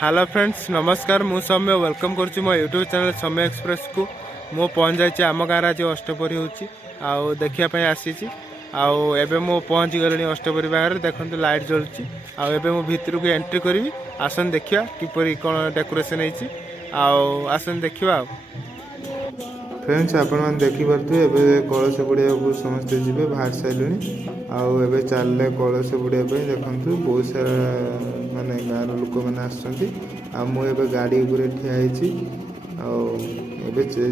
Hello friends नमस्कार मु सौम्य welcome करुच्ची मो यूट्यूब चैनल सौम्य एक्सप्रेस को मु पहुँच जाइए आम गाँव आज अष्टपरी हो देखापी आसी आबे मु पहुँच गली अष्टपरी बाहर देखो लाइट जलुची आबे मु भितर को एंट्री करी आसन देखा किपरि कौन डेकोरेशन आसन देखा फ्रेंड्स आपण देखिपे ए कलश बुड़िया समस्ते जी बाहर सारे आए चलने कलश बुड़िया देखु बहुत सारा माने गाँव लोक मैंने आसे गाड़ी उपर ठिया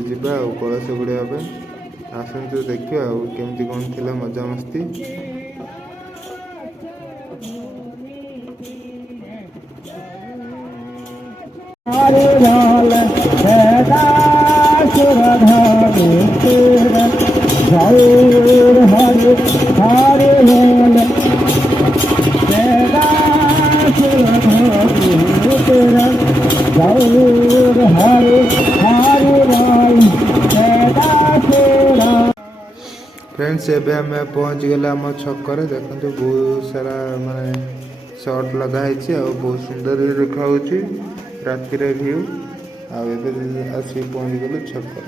जा कलश बुड़ाई आसतु देखिए केमती कौन थी मजा मस्ती। फ्रेंड्स एबे हमें पहुँच गले आम छकर देखते बहुत सारा माने शॉट लगाई बहुत सुंदर देखा राति व्यू आसिक पहुँच गलु छकर।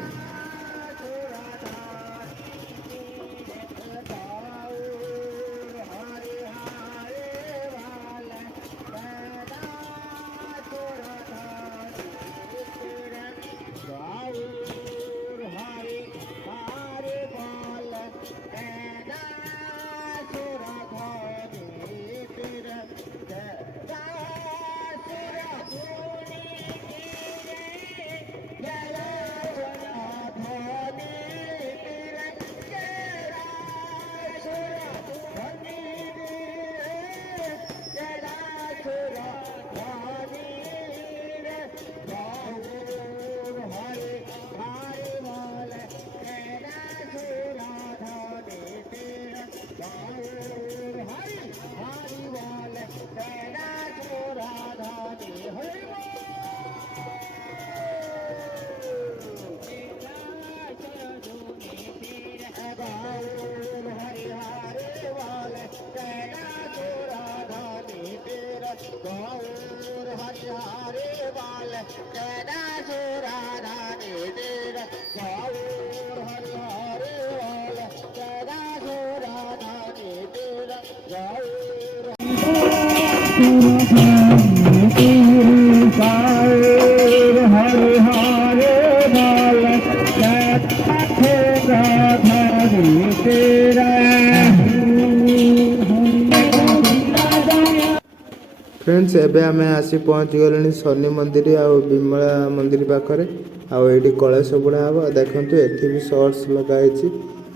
फ्रेंड्स एबे आमे आसी पहुँच गले शनि मंदिर आ विमला मंदिर पाखरे आठी कलश बुड़ा हम देखु एठी भी शॉर्ट्स लगाई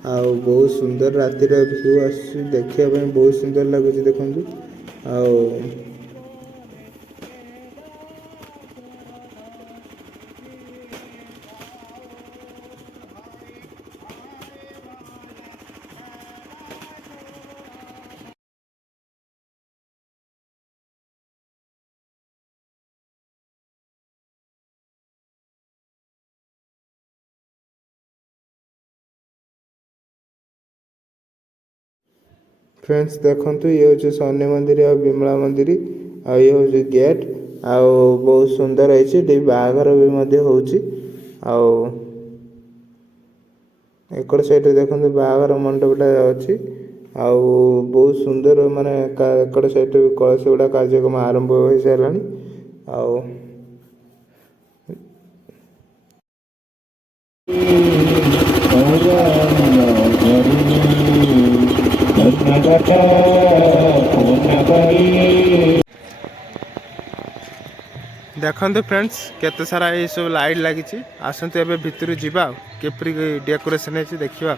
बहुत सुंदर रातिर व्यू आसापी बहुत सुंदर लगुच देखु आ फ्रेंड्स देखु ये हूँ शनि मंदिर आ विमला मंदिर आ ये हूँ गेट आ बहुत सुंदर है बाहाघर भी होकर साइड देखते बाहाघर मंडपटा अच्छी आ बहुत सुंदर माने एकड़ साइड कलश गुड़ा कार्यक्रम आरंभ हो सारा देखते फ्रेंड्स केते सारा ये सब लाइट लगी आसतु ए भितर जावा केपरी डेकोरेशन है देखा।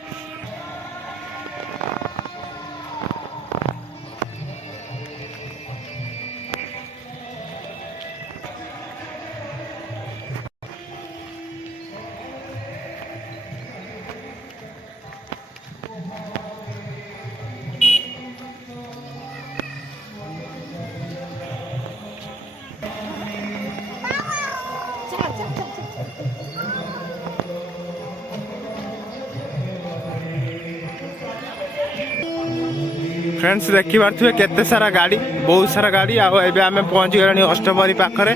फ्रेंड्स देखि पारे केते सारा गाड़ी बहुत सारा गाड़ी आबे आम पहुँची गलानी अष्टप्रहरी पाखरे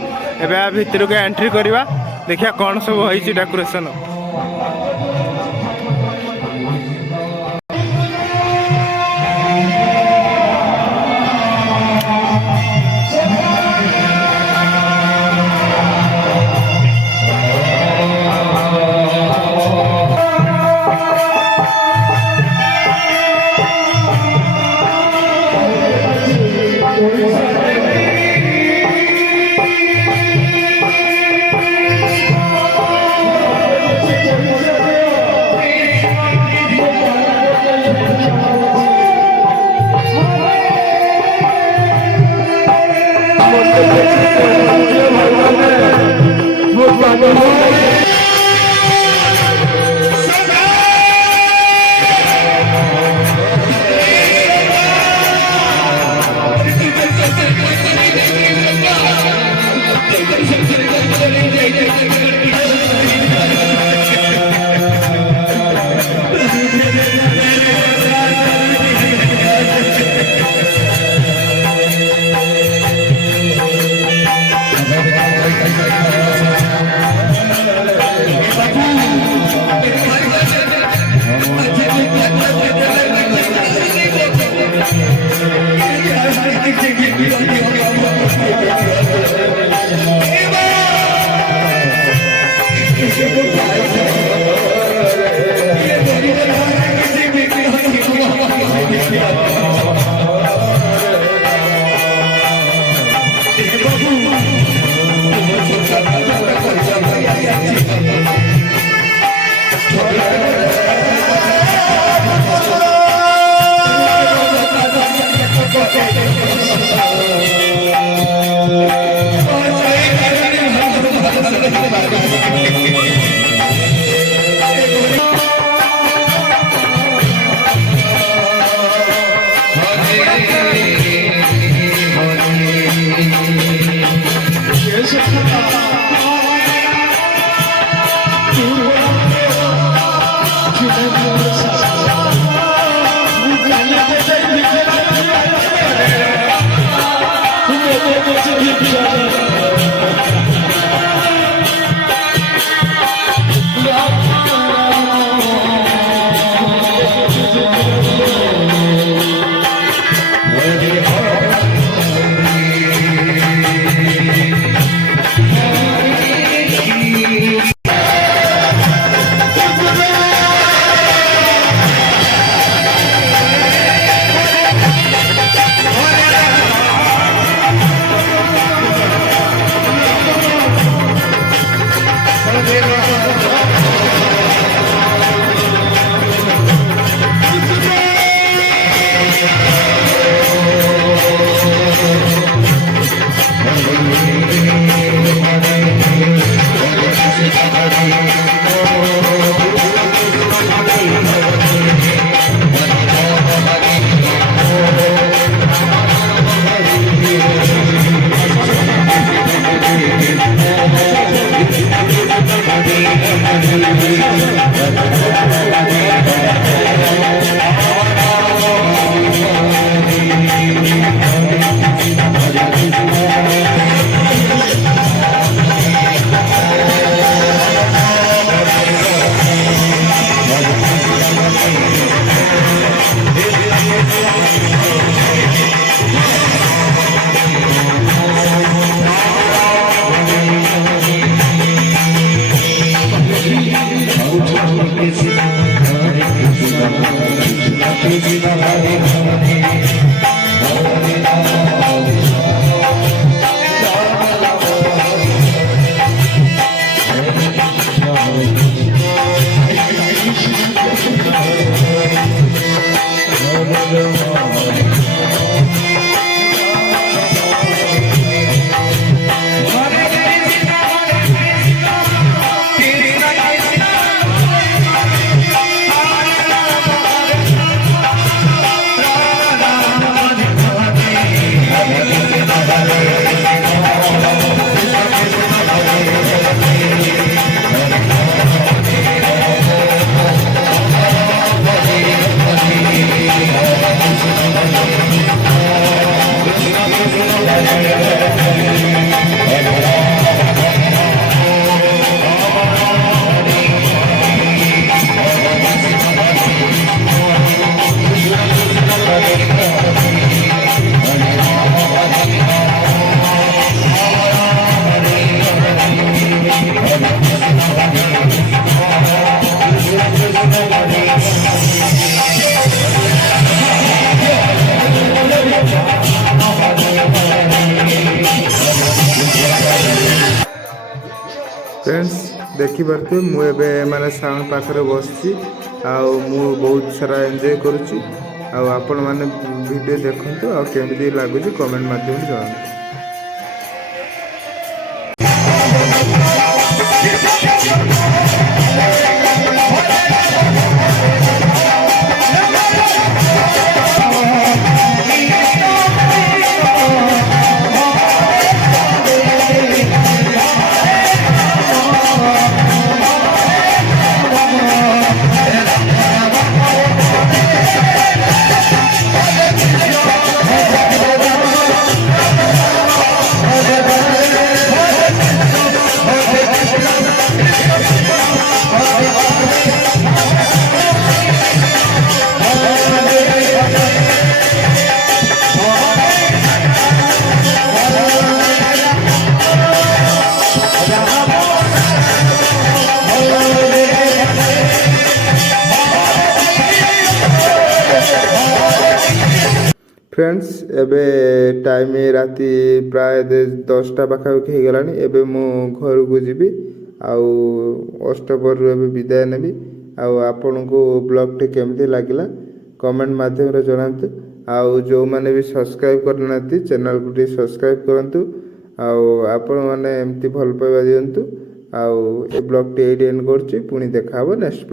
एबे भितर के एंट्री करवा देखिया कौन सब होइछि डेकोरेशन। फ्रेंड्स देखिपे मुझे माने साउंड पाखे बसची बहुत सारा एंजॉय करुच्ची आपण मैंने वीडियो देखते केमी लगुच कमेंट मध्यम जनाते। फ्रेंड्स एबे टाइम राति प्राय 10टा पाखापाखि हो गलानी। एबे मु घर को जीवी अष्टपर विदाय नेबी आपण को ब्लॉग टे केमती लागिला कमेंट माध्यम रे जणांतु जो माने भी सब्सक्राइब करना चैनल को टी सब्सक्राइब करंतु आपण माने एमती भल पाइबा दियंतु ए ब्लॉग टे एंड करछि पुनी देखा हो नेक्स्ट।